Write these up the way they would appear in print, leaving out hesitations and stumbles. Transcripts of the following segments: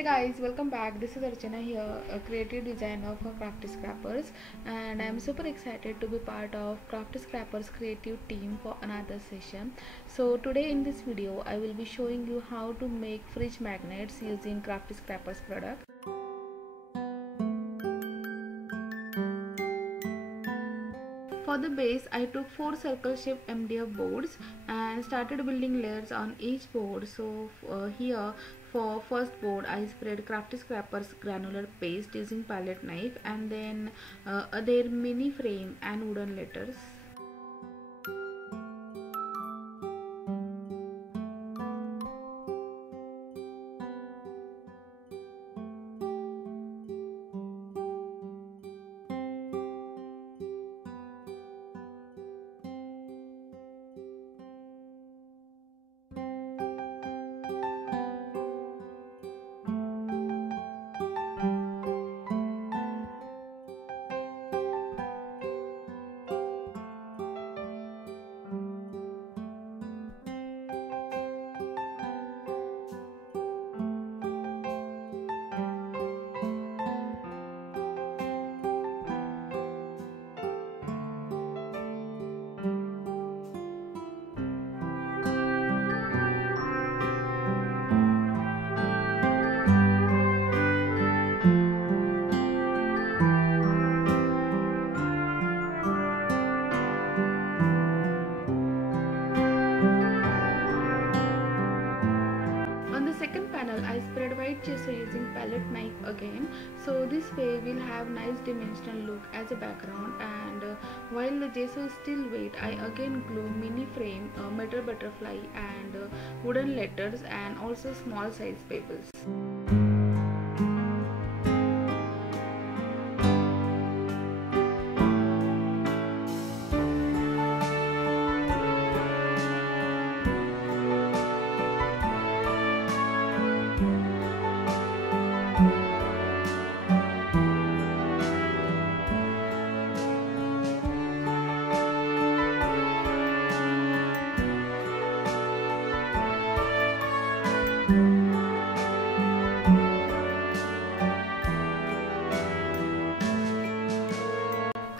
Hey guys, welcome back. This is Archana here, a creative designer for Craft Scrappers, and I'm super excited to be part of Craft Scrappers creative team for another session. So today in this video, I will be showing you how to make fridge magnets using Craft Scrappers product. For the base, I took 4 circle shaped MDF boards and started building layers on each board. So here for first board, I spread Crafty Scrappers granular paste using palette knife, and then their mini frame and wooden letters. On the second panel, I spread white gesso using palette knife again. So this way we'll have nice dimensional look as a background, and while the gesso is still wet, I again glue mini frame, metal butterfly and wooden letters and also small size pebbles.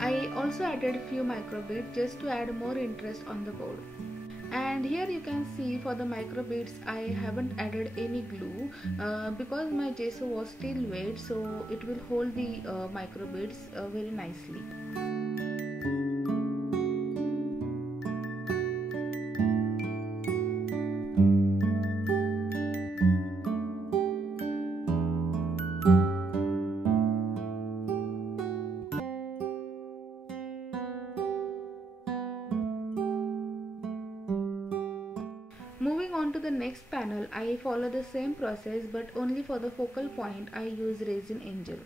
I also added few micro beads just to add more interest on the board. And here you can see for the micro beads I haven't added any glue because my gesso was still wet, so it will hold the micro beads very nicely. Moving on to the next panel, I follow the same process, but only for the focal point I use resin angel.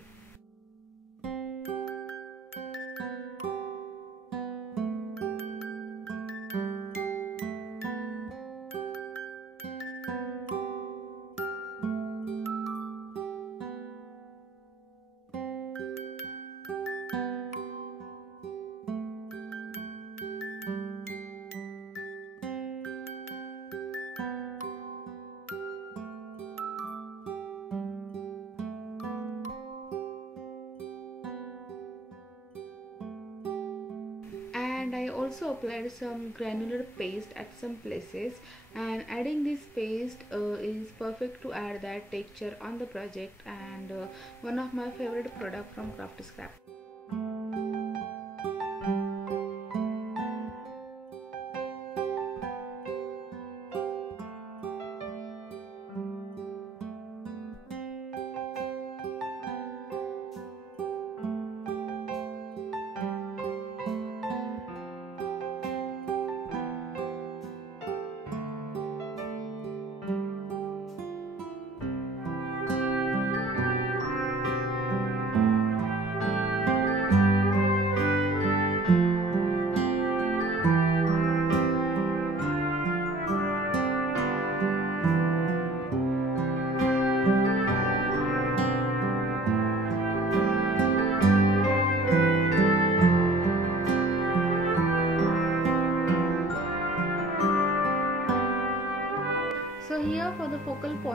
And I also applied some granular paste at some places, and adding this paste is perfect to add that texture on the project, and one of my favorite product from Craft Scrap.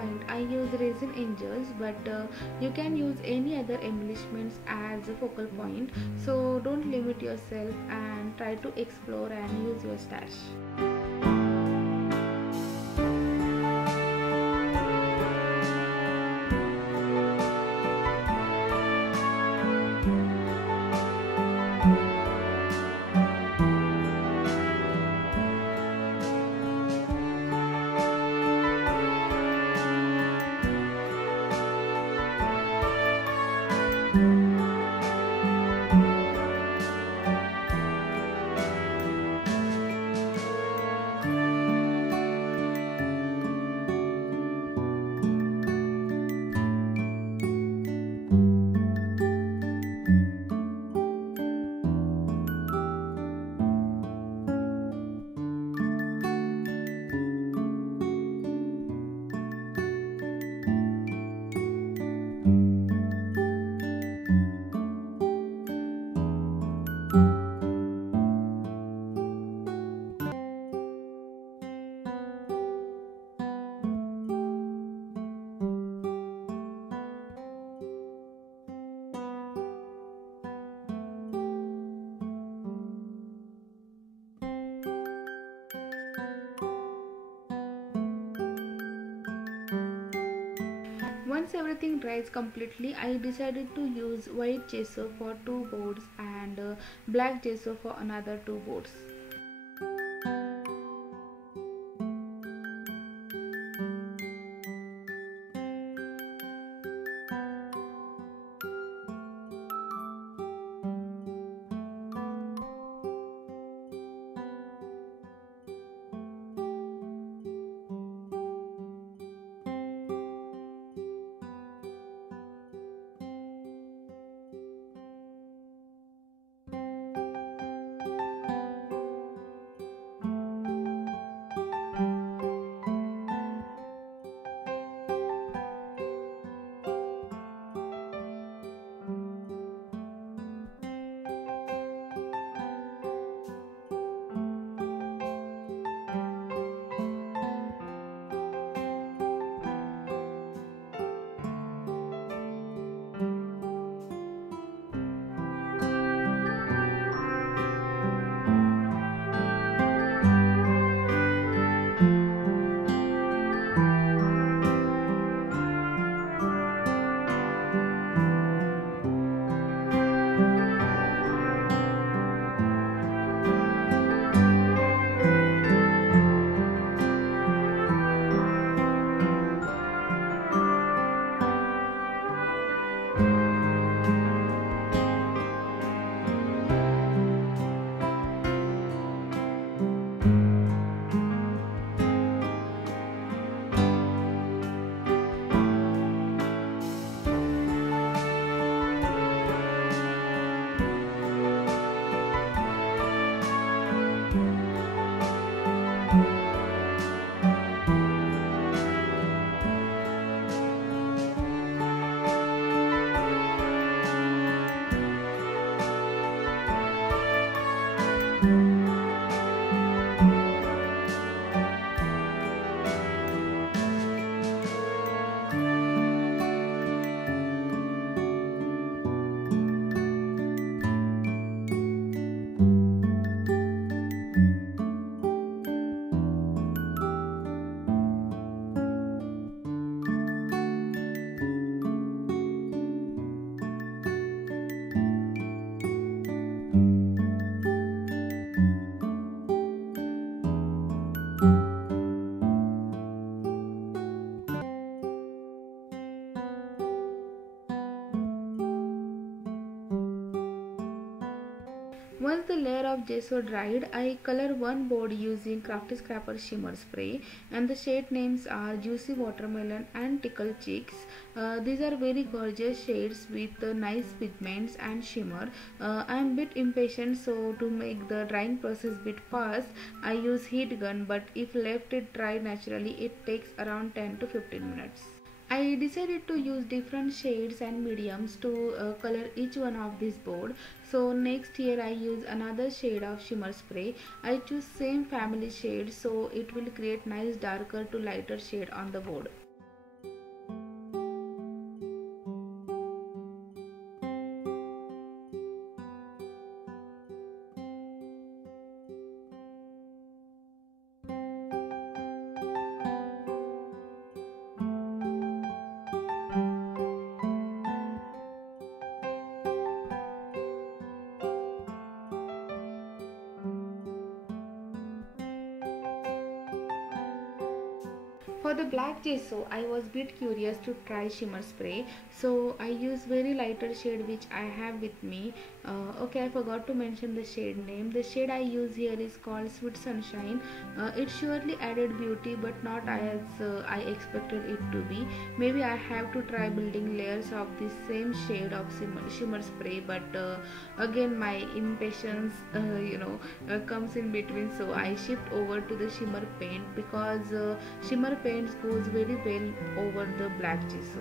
point I use resin angels, but you can use any other embellishments as a focal point. So don't limit yourself and try to explore and use your stash. Once everything dries completely, I decided to use white gesso for two boards and black gesso for another two boards. Once the layer of gesso dried, I color one board using Crafty Scrapper Shimmer Spray, and the shade names are Juicy Watermelon and Tickle Cheeks. These are very gorgeous shades with nice pigments and shimmer. I am a bit impatient, so to make the drying process bit fast, I use heat gun, but if left it dry naturally, it takes around 10 to 15 minutes. I decided to use different shades and mediums to color each one of this board. So next here I use another shade of shimmer spray. I choose same family shade so it will create nice darker to lighter shade on the board. For the black gesso, I was bit curious to try shimmer spray, so I used very lighter shade which I have with me. Okay, I forgot to mention the shade name. The shade I use here is called Sweet Sunshine. It surely added beauty, but not as I expected it to be. Maybe I have to try building layers of this same shade of shimmer spray, but again my impatience comes in between, so I shift over to the shimmer paint because shimmer paints goes very well over the black gesso.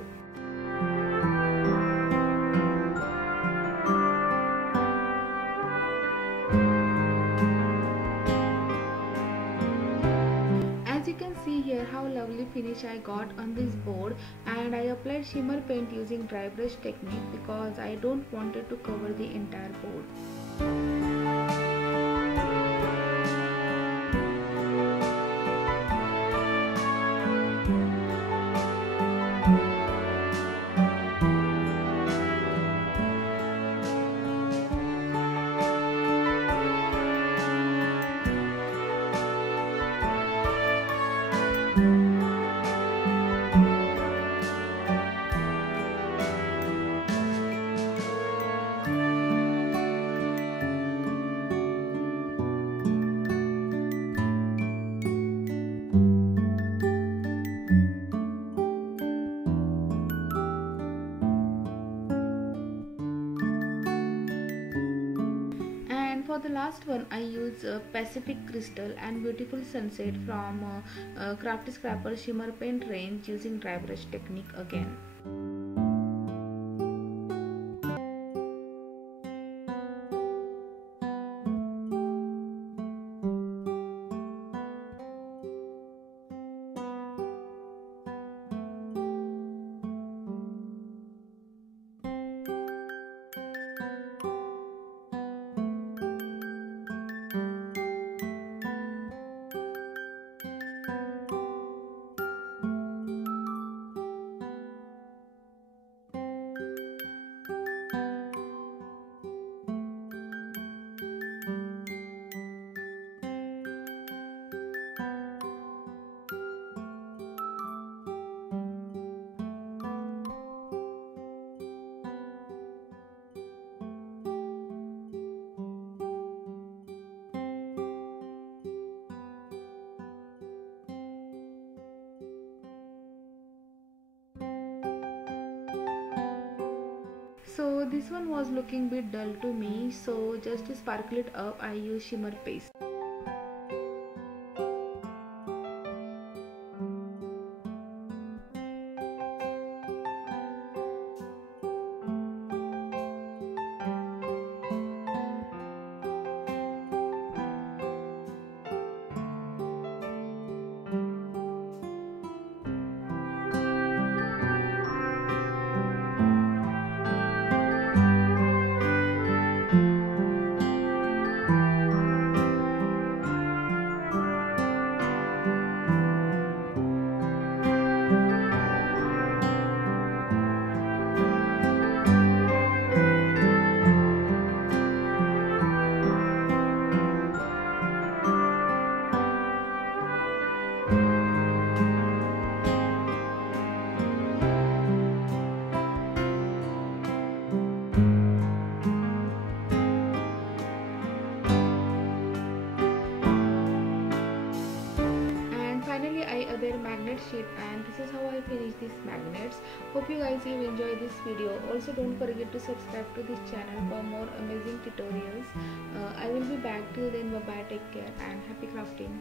As you can see here how lovely finish I got on this board, and I applied shimmer paint using dry brush technique because I don't want it to cover the entire board. And for the last one, I use Pacific Crystal and Beautiful Sunset from Crafty Scrapper Shimmer Paint range using dry brush technique again. So this one was looking bit dull to me, so just to sparkle it up I use shimmer paste. magnet sheet, and this is how I finish these magnets. Hope you guys have enjoyed this video. Also don't forget to subscribe to this channel for more amazing tutorials. I will be back till then. Bye bye, take care and happy crafting.